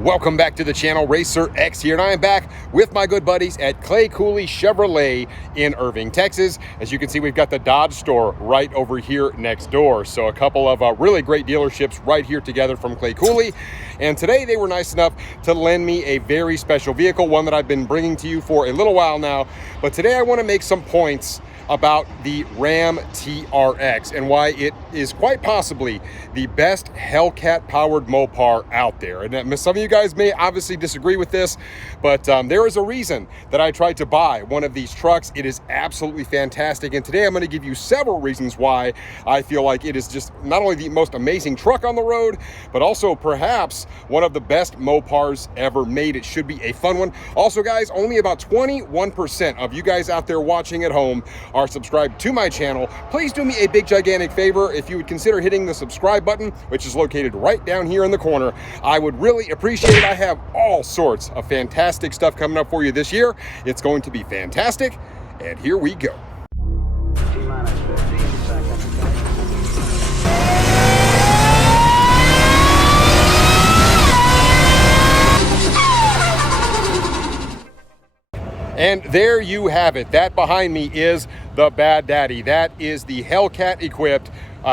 Welcome back to the channel. Racer X here, and I am back with my good buddies at Cooley Chevrolet in Irving, Texas. As you can see, we've got the Dodge store right over here next door. So a couple of really great dealerships right here together from Cooley. And today they were nice enough to lend me a very special vehicle, one that I've been bringing to you for a little while now. But today I want to make some points about the Ram TRX and why it is quite possibly the best Hellcat powered Mopar out there. And some of you guys may obviously disagree with this, but there is a reason that I tried to buy one of these trucks. It is absolutely fantastic, and today I'm going to give you several reasons why I feel like it is just not only the most amazing truck on the road, but also perhaps one of the best Mopars ever made. It should be a fun one. Also, guys, only about 21% of you guys out there watching at home are subscribed to my channel. Please do me a big gigantic favor. If you would consider hitting the subscribe button, which is located right down here in the corner, I would really appreciate it. I have all sorts of fantastic stuff coming up for you this year. It's going to be fantastic, and here we go. T-minus 15 seconds. And there you have it. That behind me is the Bad Daddy. That is the Hellcat equipped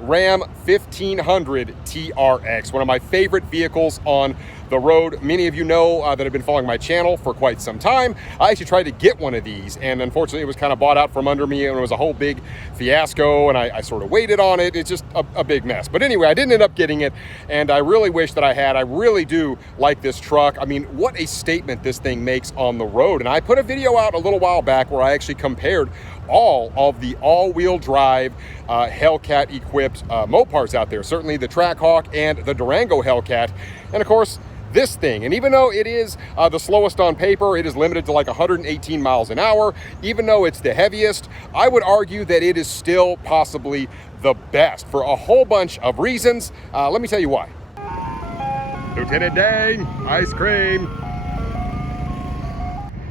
Ram 1500 TRX, one of my favorite vehicles on the road. Many of you know that have been following my channel for quite some time. I actually tried to get one of these, and unfortunately it was kind of bought out from under me, and it was a whole big fiasco, and I sort of waited on it. It's just a big mess. But anyway, I didn't end up getting it, and I really wish that I had. I really do like this truck. I mean, what a statement this thing makes on the road. And I put a video out a little while back where I actually compared all of the all-wheel drive Hellcat equipped Mopars out there, certainly the Trackhawk and the Durango Hellcat, and of course this thing. And even though it is the slowest on paper, it is limited to like 118 miles an hour. Even though it's the heaviest, I would argue that it is still possibly the best for a whole bunch of reasons. Let me tell you why. Lieutenant Dang, ice cream.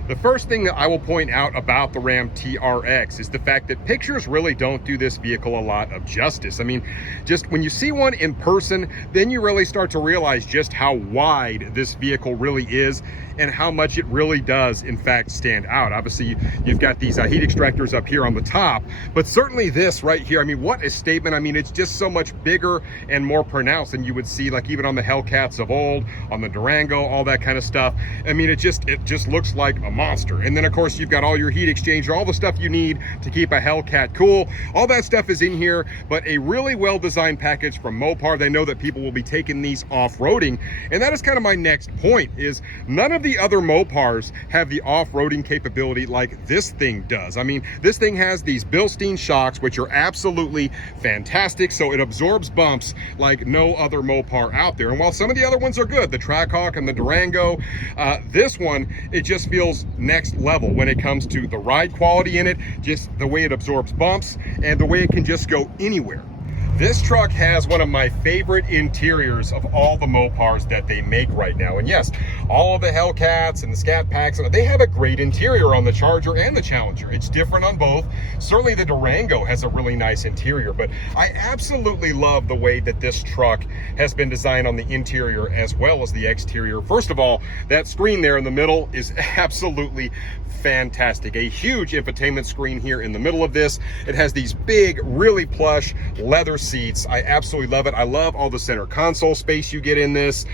The first thing that I will point out about the Ram TRX is the fact that pictures really don't do this vehicle a lot of justice. I mean, just when you see one in person, then you really start to realize just how wide this vehicle really is and how much it really does, in fact, stand out. Obviously, you've got these heat extractors up here on the top, but certainly this right here, I mean, what a statement. I mean, it's just so much bigger and more pronounced than you would see, like even on the Hellcats of old, on the Durango, all that kind of stuff. I mean, it just looks like a monster. And then of course you've got all your heat exchanger, all the stuff you need to keep a Hellcat cool. All that stuff is in here, but a really well-designed package from Mopar. They know that people will be taking these off-roading, and that is kind of my next point, is none of the other Mopars have the off-roading capability like this thing does. I mean, this thing has these Bilstein shocks, which are absolutely fantastic, so it absorbs bumps like no other Mopar out there. And while some of the other ones are good, the Trackhawk and the Durango, this one, it just feels next level when it comes to the ride quality in it, just the way it absorbs bumps and the way it can just go anywhere. This truck has one of my favorite interiors of all the Mopars that they make right now. And yes, all of the Hellcats and the Scat Packs, they have a great interior on the Charger and the Challenger. It's different on both. Certainly the Durango has a really nice interior, but I absolutely love the way that this truck has been designed on the interior as well as the exterior. First of all, that screen there in the middle is absolutely fantastic. A huge infotainment screen here in the middle of this. It has these big, really plush leather seats. I absolutely love it. I love all the center console space you get in this.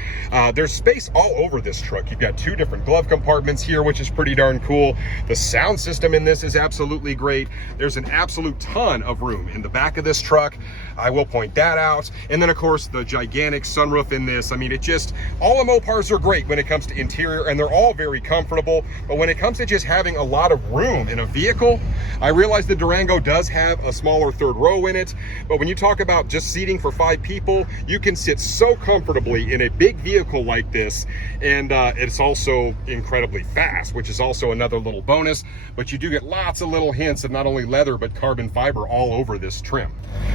There's space all over this truck. You've got two different glove compartments here, which is pretty darn cool. The sound system in this is absolutely great. There's an absolute ton of room in the back of this truck. I will point that out. And then of course the gigantic sunroof in this. I mean, it just, all the Mopars are great when it comes to interior, and they're all very comfortable. But when it comes to just having a lot of room in a vehicle, I realize the Durango does have a smaller third row in it, but when you talk about just seating for 5 people, you can sit so comfortably in a big vehicle like this, and it's also incredibly fast, which is also another little bonus. But you do get lots of little hints of not only leather but carbon fiber all over this trim.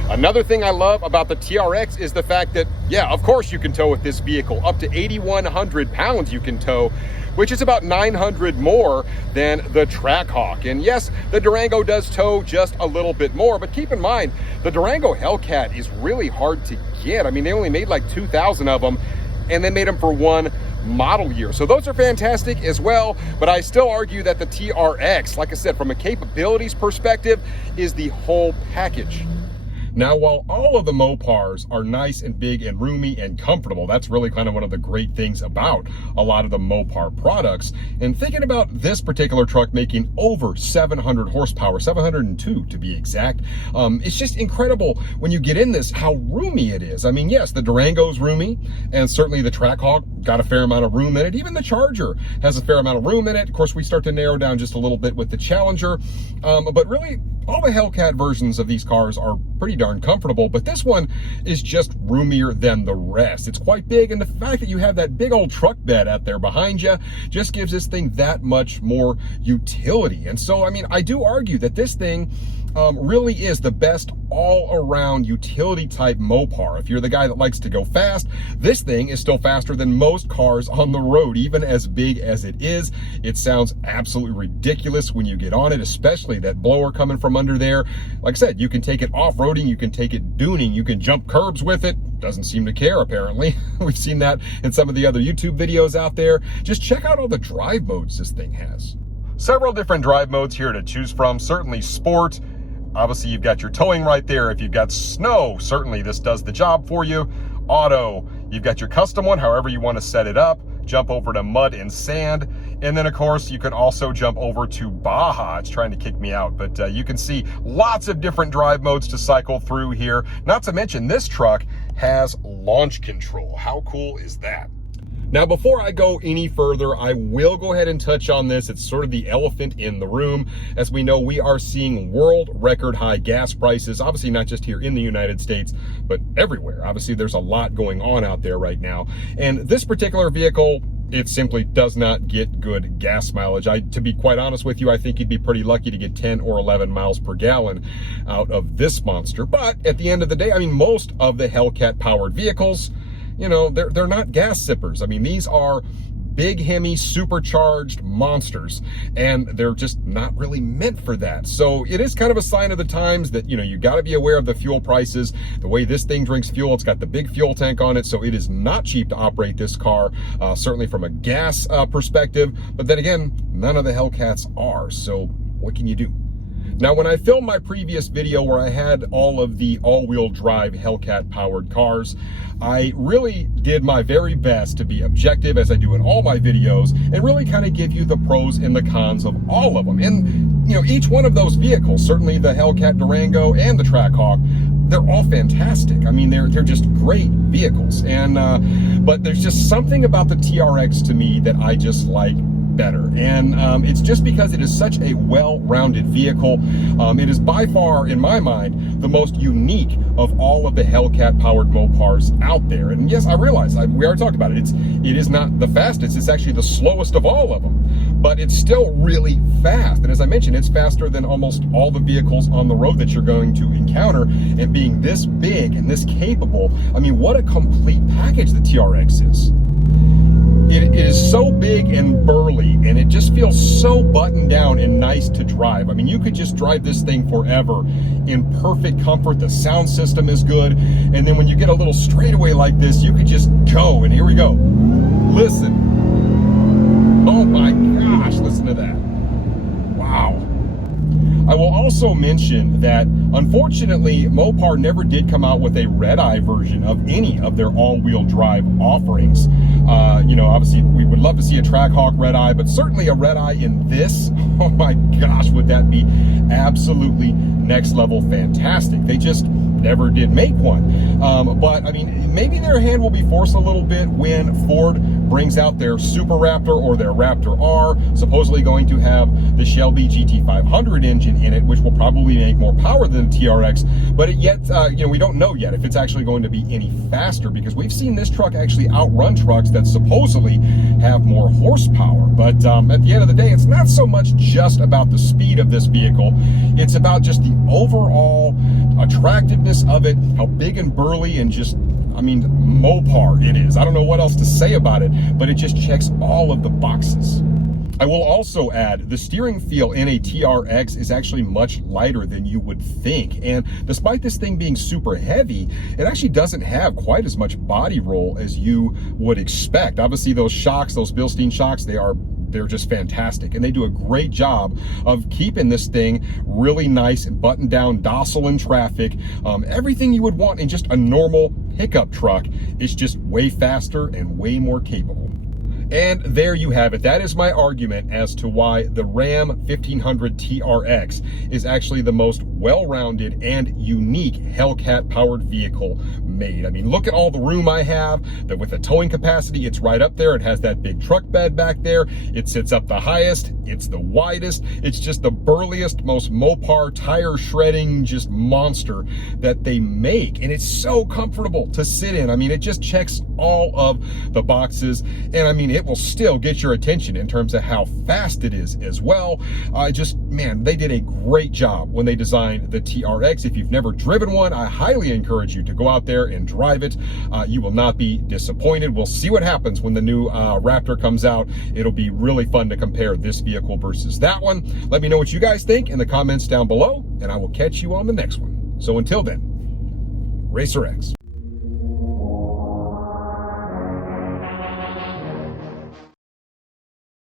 Another thing I love about the TRX is the fact that, yeah, of course you can tow with this vehicle. Up to 8,100 pounds you can tow, which is about 900 more than the Trackhawk. And yes, the Durango does tow just a little bit more, but keep in mind, the Durango Hellcat is really hard to get. I mean, they only made like 2,000 of them, and they made them for $1 model year. So those are fantastic as well, but I still argue that the TRX, like I said, from a capabilities perspective, is the whole package. Now, while all of the Mopars are nice and big and roomy and comfortable, that's really kind of one of the great things about a lot of the Mopar products. And thinking about this particular truck making over 700 horsepower, 702 to be exact, it's just incredible when you get in this how roomy it is. I mean, yes, the Durango's roomy, and certainly the Trackhawk got a fair amount of room in it. Even the Charger has a fair amount of room in it. Of course, we start to narrow down just a little bit with the Challenger, but really, all the Hellcat versions of these cars are pretty darn comfortable, but this one is just roomier than the rest. It's quite big, and the fact that you have that big old truck bed out there behind you just gives this thing that much more utility. And so, I mean, I do argue that this thing really is the best all-around utility type Mopar. If you're the guy that likes to go fast, this thing is still faster than most cars on the road, even as big as it is. It sounds absolutely ridiculous when you get on it, especially that blower coming from under there. Like I said, you can take it off-roading, you can take it dooning, you can jump curbs with it. Doesn't seem to care, apparently. We've seen that in some of the other YouTube videos out there. Just check out all the drive modes this thing has. Several different drive modes here to choose from. Certainly Sport. Obviously, you've got your towing right there. If you've got snow, certainly this does the job for you. Auto, you've got your custom one, however you want to set it up. Jump over to mud and sand. And then, of course, you can also jump over to Baja. It's trying to kick me out, but you can see lots of different drive modes to cycle through here. Not to mention, this truck has launch control. How cool is that? Now, before I go any further, I will go ahead and touch on this. It's sort of the elephant in the room. As we know, we are seeing world record high gas prices, obviously not just here in the United States, but everywhere. Obviously, there's a lot going on out there right now. And this particular vehicle, it simply does not get good gas mileage. To be quite honest with you, I think you'd be pretty lucky to get 10 or 11 miles per gallon out of this monster. But at the end of the day, I mean, most of the Hellcat powered vehicles, you know, they're not gas sippers. I mean, these are big Hemi supercharged monsters, and they're just not really meant for that. So it is kind of a sign of the times that, you know, you got to be aware of the fuel prices, the way this thing drinks fuel. It's got the big fuel tank on it, so it is not cheap to operate this car, certainly from a gas perspective. But then again, none of the Hellcats are, so what can you do? Now, when I filmed my previous video where I had all of the all-wheel drive Hellcat powered cars, I really did my very best to be objective, as I do in all my videos, and really kind of give you the pros and the cons of all of them. And, you know, each one of those vehicles, certainly the Hellcat Durango and the Trackhawk, they're all fantastic. I mean, they're just great vehicles. And but there's just something about the TRX to me that I just like better, and it's just because it is such a well-rounded vehicle. It is by far, in my mind, the most unique of all of the Hellcat powered Mopars out there. And yes, I realize we already talked about it. It is not the fastest. It's actually the slowest of all of them, but it's still really fast. And as I mentioned, it's faster than almost all the vehicles on the road that you're going to encounter. And being this big and this capable, I mean, what a complete package the TRX is. It is so big and burly, and it just feels so buttoned down and nice to drive. I mean, you could just drive this thing forever in perfect comfort. The sound system is good, and then when you get a little straightaway like this, you could just go. And here we go. Listen. Oh my gosh, listen to that. Wow. I will also mention that, unfortunately, Mopar never did come out with a red-eye version of any of their all-wheel drive offerings. You know, obviously, we would love to see a Trackhawk red-eye, but certainly a red-eye in this, oh my gosh, would that be absolutely next-level fantastic. They just never did make one. But, I mean, maybe their hand will be forced a little bit when Ford brings out their Super Raptor or their Raptor R, supposedly going to have the Shelby GT500 engine in it, which will probably make more power than the TRX. But you know, we don't know yet if it's actually going to be any faster, because we've seen this truck actually outrun trucks that supposedly have more horsepower. But at the end of the day, it's not so much just about the speed of this vehicle. It's about just the overall attractiveness of it, how big and burly and just, I mean, Mopar it is. I don't know what else to say about it, but it just checks all of the boxes. I will also add the steering feel in a TRX is actually much lighter than you would think. And despite this thing being super heavy, it actually doesn't have quite as much body roll as you would expect. Obviously those shocks, those Bilstein shocks, they're just fantastic. And they do a great job of keeping this thing really nice and buttoned down, docile in traffic. Everything you would want in just a normal pickup truck. It's just way faster and way more capable. And there you have it. That is my argument as to why the Ram 1500 TRX is actually the most well-rounded and unique Hellcat powered vehicle made. I mean, look at all the room I have. That with the towing capacity, it's right up there. It has that big truck bed back there. It sits up the highest. It's the widest. It's just the burliest, most Mopar tire shredding just monster that they make. And it's so comfortable to sit in. I mean, it just checks all of the boxes. And I mean, it will still get your attention in terms of how fast it is as well. Man, they did a great job when they designed the TRX. If you've never driven one, I highly encourage you to go out there and drive it. You will not be disappointed. We'll see what happens when the new Raptor comes out. It'll be really fun to compare this vehicle versus that one. Let me know what you guys think in the comments down below, and I will catch you on the next one. So until then, Racer X.